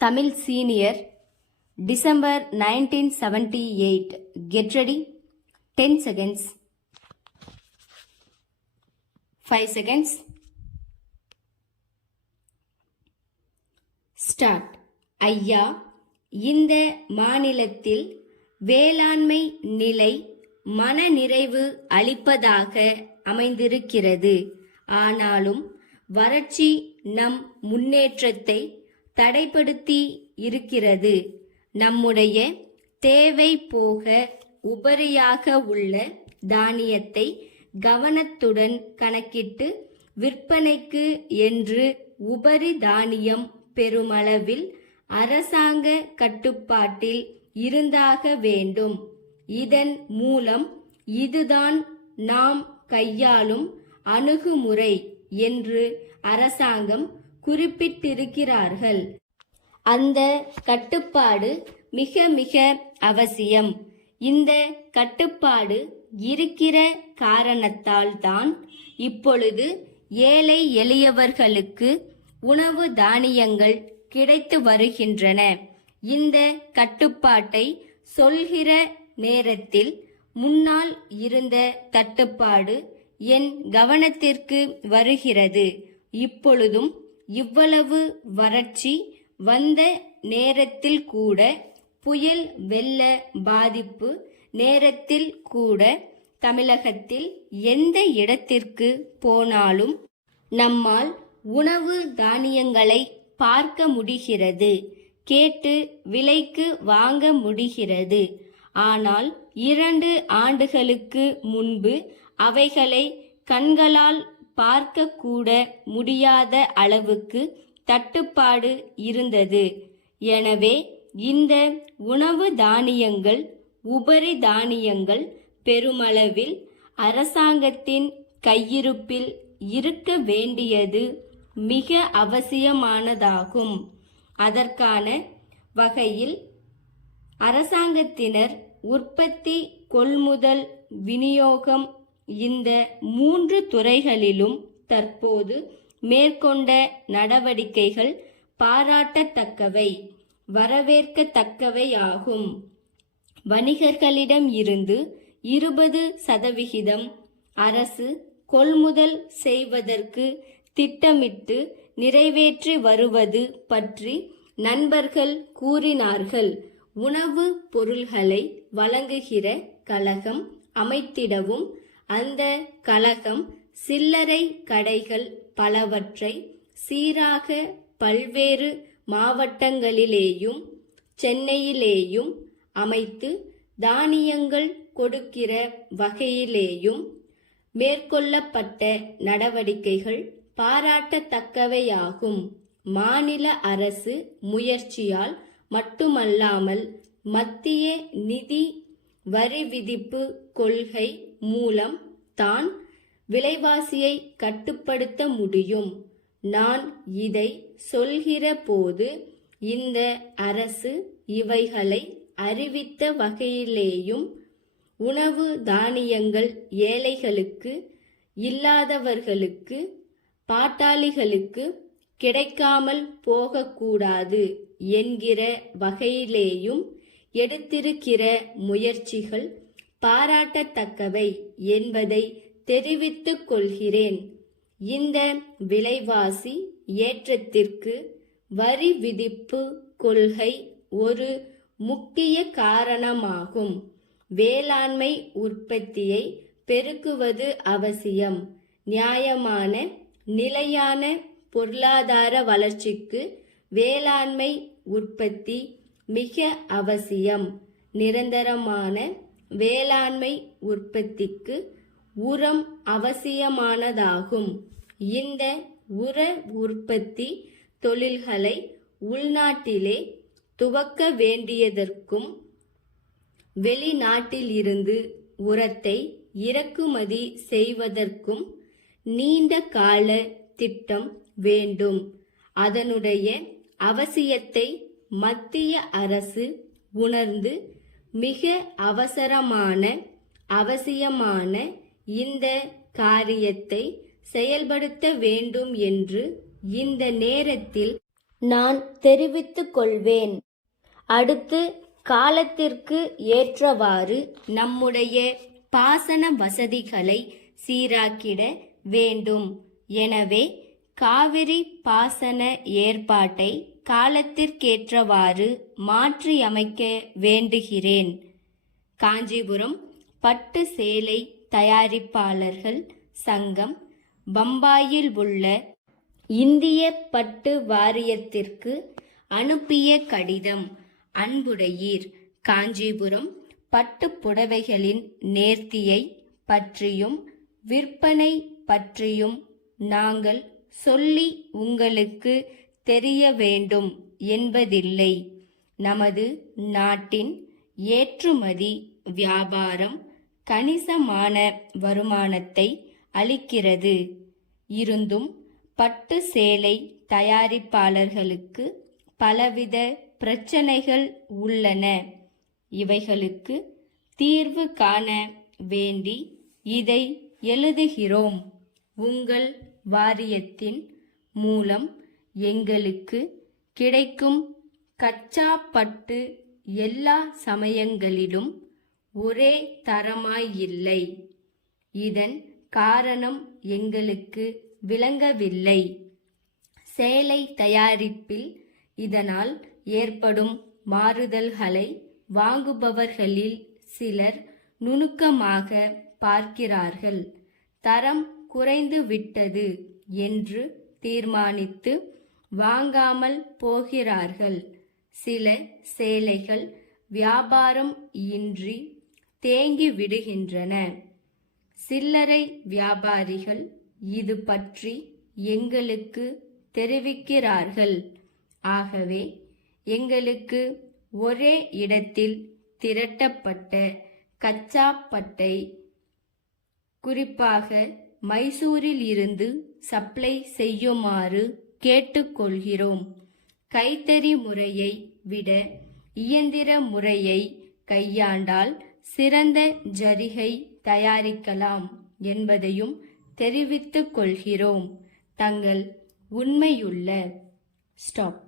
Tamil Senior, December 1978. Get ready. 10 seconds. 5 seconds. Start. ஐயா, இந்த மாநிலத்தில் வேளாண்மை நிலை மனநிறைவு அளிப்பதாக அமைந்திருக்கிறது. ஆனாலும் வறட்சி நம் முன்னேற்றத்தை தடைப்படுத்தி இருக்கிறது. நம்முடைய தேவை போக உபரியாக உள்ள தானியத்தை கவனத்துடன் கணக்கிட்டு விற்பனைக்கு என்று உபரி தானியம் பெருமளவில் அரசாங்க கட்டுப்பாட்டில் இருந்தாக வேண்டும். இதன் மூலம் இதுதான் நாம் கையாளும் அணுகுமுறை என்று அரசாங்கம் குறிப்பிட்டிருக்கிறார்கள். அந்த கட்டுப்பாடு மிக மிக அவசியம். இந்த கட்டுப்பாடு இருக்கிற காரணத்தால் தான் இப்பொழுது ஏழை எளியவர்களுக்கு உணவு தானியங்கள் கிடைத்து வருகின்றன. இந்த கட்டுப்பாட்டை சொல்கிற நேரத்தில் முன்னால் இருந்த தட்டுப்பாடு என் கவனத்திற்கு வருகிறது. இப்பொழுதும் இவ்வளவு வறட்சி வந்த நேரத்தில் கூட, புயல் வெள்ள பாதிப்பு நேரத்தில் கூட தமிழகத்தில் எந்த இடத்திற்கு போனாலும் நம்மால் உணவு தானியங்களை பார்க்க முடிகிறது, கேட்டு விலைக்கு வாங்க முடிகிறது. ஆனால் 2 ஆண்டுகளுக்கு முன்பு அவைகளை கண்களால் பார்க்க கூட முடியாத அளவுக்கு தட்டுப்பாடு இருந்தது. எனவே இந்த உணவு தானியங்கள், உபரி தானியங்கள் பெருமளவில் அரசாங்கத்தின் கையிருப்பில் இருக்க வேண்டியது மிக அவசியமானதாகும். அதற்கான வகையில் அரசாங்கத்தினர் உற்பத்தி, கொள்முதல், விநியோகம் இந்த 3 துறைகளிலும் தற்போது மேற்கொண்ட நடவடிக்கைகள் பாராட்டத்தக்கவை, வரவேற்கத்தக்கவையாகும். வணிகர்களிடம் இருந்து 20% அரசு கொள்முதல் செய்வதற்கு திட்டமிட்டு நிறைவேற்றி வருவது பற்றி நண்பர்கள் கூறினார்கள். உணவு பொருள்களை வழங்குகிற கழகம் அமைத்திடவும், அந்த கழகம் சில்லறை கடைகள் பலவற்றை சீராக பல்வேறு மாவட்டங்களிலேயும் சென்னையிலேயும் அமைத்து தானியங்கள் கொடுக்கிற வகையிலேயும் மேற்கொள்ளப்பட்ட நடவடிக்கைகள் பாராட்டத்தக்கவையாகும். மாநில அரசு முயற்சியால் மட்டுமல்லாமல் மத்திய நிதி வரி விதிப்பு கொள்கை மூலம் தான் விலைவாசியை கட்டுப்படுத்த முடியும். நான் இதை சொல்கிற போது இந்த அரசு இவைகளை அறிவித்த வகையிலேயும் உணவு தானியங்கள் ஏழைகளுக்கு, இல்லாதவர்களுக்கு, பாட்டாளிகளுக்கு கிடைக்காமல் போகக்கூடாது என்கிற வகையிலேயும் எடுத்திருக்கிற முயற்சிகள் பாராட்டத்தக்கவை என்பதை தெரிவித்துக் கொள்கிறேன். இந்த விலைவாசி ஏற்றத்திற்கு வரி விதிப்பு கொள்கை ஒரு முக்கிய காரணமாகும். வேளாண்மை உற்பத்தியை பெருக்குவது அவசியம். நியாயமான நிலையான பொருளாதார வளர்ச்சிக்கு வேளாண்மை உற்பத்தி மிக அவசியம். நிரந்தரமான வேளாண்மை உற்பத்திக்கு உரம் அவசியமானதாகும். இந்த உர உற்பத்தி தொழில்களை உள்நாட்டிலே துவக்க வேண்டியதற்கும் வெளிநாட்டிலிருந்து உரத்தை இறக்குமதி செய்வதற்கும் நீண்ட கால திட்டம் வேண்டும். அதனுடைய அவசியத்தை மத்திய அரசு உணர்ந்து மிக அவசியமான இந்த காரியத்தை செயல்படுத்த வேண்டும் என்று இந்த நேரத்தில் நான் தெரிவித்துக் கொள்வேன். அடுத்து காலத்திற்கு ஏற்றவாறு நம்முடைய பாசன வசதிகளை சீராக்கிட வேண்டும். எனவே காவிரி பாசன ஏற்பாட்டை காலத்திற்கேற்றவாறு மாற்றியமைக்க வேண்டுகிறேன். காஞ்சிபுரம் பட்டு சேலை தயாரிப்பாளர்கள் சங்கம், பம்பாயில் உள்ள இந்திய பட்டு வாரியத்திற்கு அனுப்பிய கடிதம். அன்புடையீர், காஞ்சிபுரம் பட்டு புடவைகளின் நேர்த்தியை பற்றியும் விற்பனை பற்றியும் நாங்கள் சொல்லி உங்களுக்கு தெரிய வேண்டும் என்பதில்லை. நமது நாட்டின் ஏற்றுமதி வியாபாரம் கணிசமான வருமானத்தை அளிக்கிறது. இருந்தும் பட்டு சேலை தயாரிப்பாளர்களுக்கு பலவித பிரச்சனைகள் உள்ளன. இவைகளுக்கு தீர்வு காண வேண்டி இதை எழுதுகிறோம். உங்கள் வாரியத்தின் மூலம் எங்களுக்கு கிடைக்கும் கச்சா பட்டு எல்லா சமயங்களிலும் ஒரே தரமாயில்லை. இதன் காரணம் எங்களுக்கு விளங்கவில்லை. சேலை தயாரிப்பில் இதனால் ஏற்படும் மாறுதல்களை வாங்குபவர்களில் சிலர் நுணுக்கமாக பார்க்கிறார்கள். தரம் குறைந்து விட்டது என்று தீர்மானித்து வாங்காமல் போகிறார்கள். சில சேலைகள் வியாபாரம் இன்றி தேங்கி விடுகின்றன. சில்லறை வியாபாரிகள் இது பற்றி எங்களுக்கு தெரிவிக்கிறார்கள். ஆகவே எங்களுக்கு ஒரே இடத்தில் திரட்டப்பட்ட கச்சா பட்டை, குறிப்பாக மைசூரில் இருந்து சப்ளை செய்யுமாறு கேட்டுக்கொள்கிறோம். கைத்தறி முறையை விட இயந்திர முறையை கையாண்டால் சிறந்த ஜரிகை தயாரிக்கலாம் என்பதையும் தெரிவித்துக் கொள்கிறோம். தங்கள் உண்மையுள்ள ஸ்டாப்.